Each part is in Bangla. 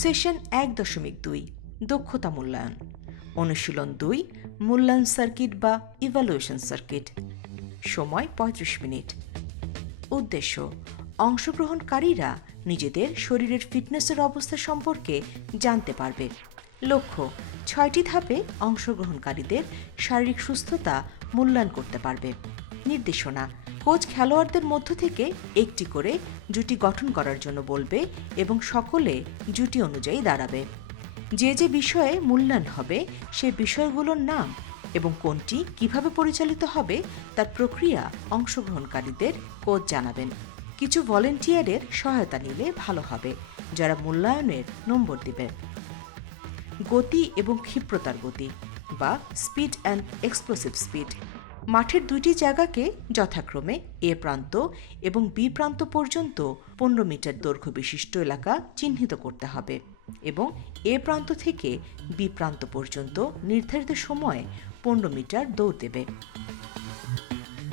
সেশন ১.২ দক্ষতা মূল্যায়ন। অনুশীলন ২ মূল্যায়ন সার্কিট বা ইভ্যালুয়েশন সার্কিট। সময় ৩৫ মিনিট। উদ্দেশ্য: অংশগ্রহণকারীরা নিজেদের শরীরের ফিটনেসের অবস্থা সম্পর্কে জানতে পারবে। লক্ষ্য: ৬টি ধাপে অংশগ্রহণকারীদের শারীরিক সুস্থতা মূল্যায়ন করতে পারবে। নির্দেশনা: কোচ খেলোয়াড়দের মধ্য থেকে একটি করে জুটি গঠন করার জন্য বলবে এবং সকলে জুটি অনুযায়ী দাঁড়াবে। যে যে বিষয়ে মূল্যায়ন হবে সে বিষয়গুলোর নাম এবং কোনটি কিভাবে পরিচালিত হবে তার প্রক্রিয়া অংশগ্রহণকারীদের কোচ জানাবেন। কিছু ভলেন্টিয়ারের সহায়তা নিলে ভালো হবে, যারা মূল্যায়নের নম্বর দেবে। গতি এবং ক্ষিপ্রতার গতি বা স্পিড অ্যান্ড এক্সপ্লোসিভ স্পিড। মাঠের দুইটি জায়গাকে যথাক্রমে এ প্রান্ত এবং বি প্রান্ত পর্যন্ত ১৫ মিটার দৈর্ঘ্য বিশিষ্ট এলাকা চিহ্নিত করতে হবে এবং এ প্রান্ত থেকে বি প্রান্ত পর্যন্ত নির্ধারিত সময়ে ১৫ মিটার দৌড় দেবে।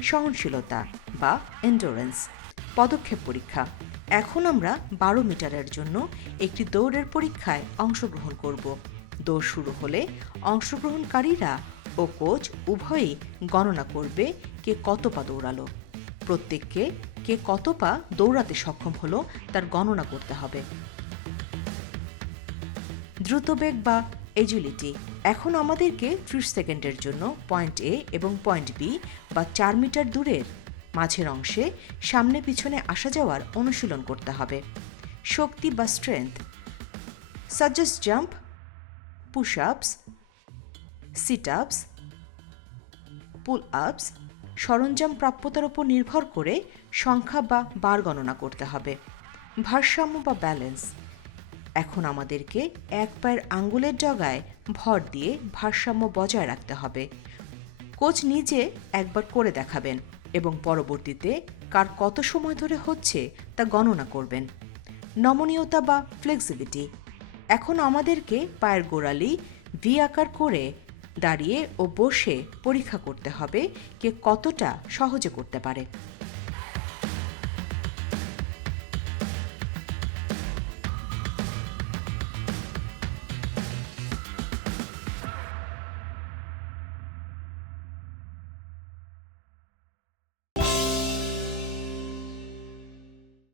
সহনশীলতা বা এন্ডুরেন্স। পদক্ষেপ পরীক্ষা। এখন আমরা ১২ মিটারের জন্য একটি দৌড়ের পরীক্ষায় অংশগ্রহণ করব। দৌড় শুরু হলে অংশগ্রহণকারীরা ও কোচ উভয়ই গণনা করবে কে কত পা দৌড়ালো। প্রত্যেককে কে কত পা দৌড়াতে সক্ষম হলো তার গণনা করতে হবে। দ্রুতবেগ বা এজিলিটি। এখন আমাদেরকে ৩০ সেকেন্ডের জন্য পয়েন্ট এ এবং পয়েন্ট বি বা ৪ মিটার দূরের মাঝের অংশে সামনে পিছনে আসা যাওয়ার অনুশীলন করতে হবে। শক্তি বা strength. Suggest jump, push ups, sit ups, pull আপস। সরঞ্জাম প্রাপ্যতার উপর নির্ভর করে সংখ্যা বা বার গণনা করতে হবে। ভারসাম্য বা ব্যালেন্স। এখন আমাদেরকে এক পায়ের আঙ্গুলের ডগায় ভর দিয়ে ভারসাম্য বজায় রাখতে হবে। কোচ নিজে একবার করে দেখাবেন এবং পরবর্তীতে কার কত সময় ধরে হচ্ছে তা গণনা করবেন। নমনীয়তা বা ফ্লেক্সিবিলিটি। এখন আমাদেরকে পায়ের গোড়ালি ভি আকার করে দাঁড়িয়ে ও বসে পরীক্ষা করতে হবে কে কতটা সহজে করতে পারে।